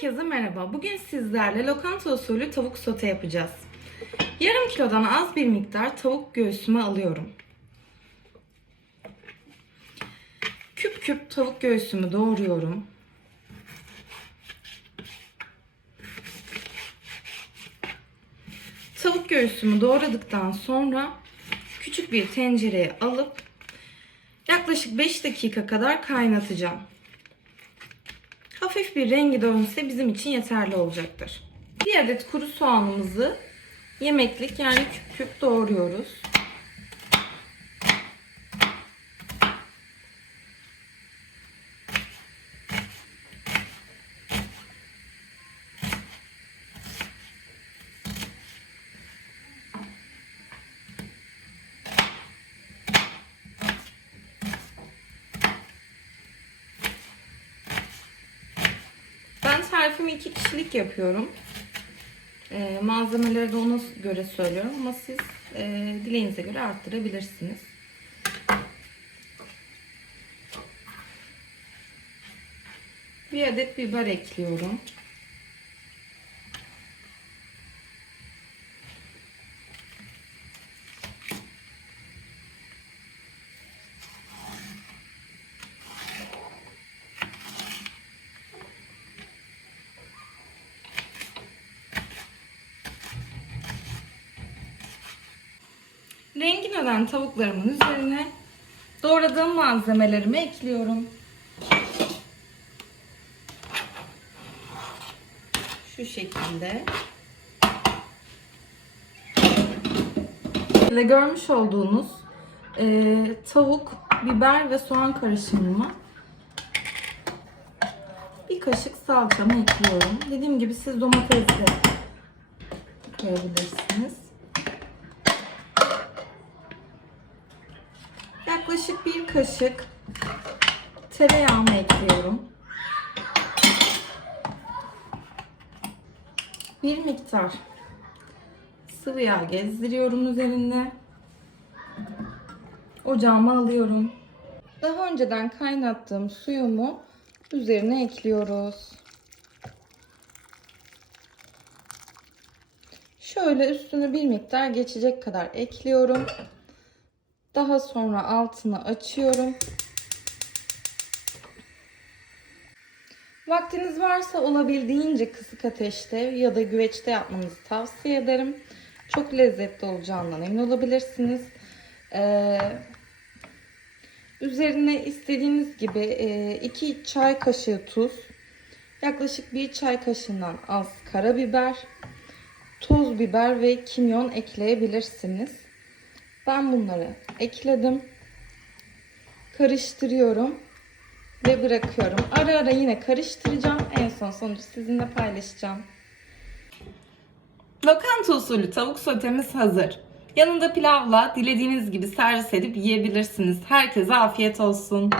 Herkese merhaba. Bugün sizlerle lokanta usulü tavuk sote yapacağız. Yarım kilodan az bir miktar tavuk göğsümü alıyorum. Küp küp tavuk göğsümü doğruyorum. Tavuk göğsümü doğradıktan sonra küçük bir tencereye alıp yaklaşık 5 dakika kadar kaynatacağım. Hafif bir rengi dönse bizim için yeterli olacaktır. Bir adet kuru soğanımızı yemeklik yani küp küp doğruyoruz. Ben tarifimi iki kişilik yapıyorum. Ee, malzemeleri de ona göre söylüyorum ama siz e, dileğinize göre arttırabilirsiniz. Bir adet biber ekliyorum. Rengin olan tavuklarımın üzerine doğradığım malzemelerimi ekliyorum. Şu şekilde. Ve görmüş olduğunuz e, tavuk, biber ve soğan karışımımı bir kaşık salçamı ekliyorum. Dediğim gibi siz domates de Yaklaşık bir kaşık tereyağımı ekliyorum. Bir miktar sıvı yağ gezdiriyorum üzerinde. Ocağıma alıyorum. Daha önceden kaynattığım suyumu üzerine ekliyoruz. Şöyle üstünü bir miktar geçecek kadar ekliyorum. Daha sonra altını açıyorum. Vaktiniz varsa olabildiğince kısık ateşte ya da güveçte yapmanızı tavsiye ederim. Çok lezzetli olacağından emin olabilirsiniz. Ee, üzerine istediğiniz gibi 2 çay kaşığı tuz, yaklaşık 1 çay kaşığından az karabiber, toz biber ve kimyon ekleyebilirsiniz. Ben bunları ekledim. Karıştırıyorum ve bırakıyorum. Ara ara yine karıştıracağım. En son sonucu sizinle paylaşacağım. Lokanta usulü tavuk sotemiz hazır. Yanında pilavla dilediğiniz gibi servis edip yiyebilirsiniz. Herkese afiyet olsun.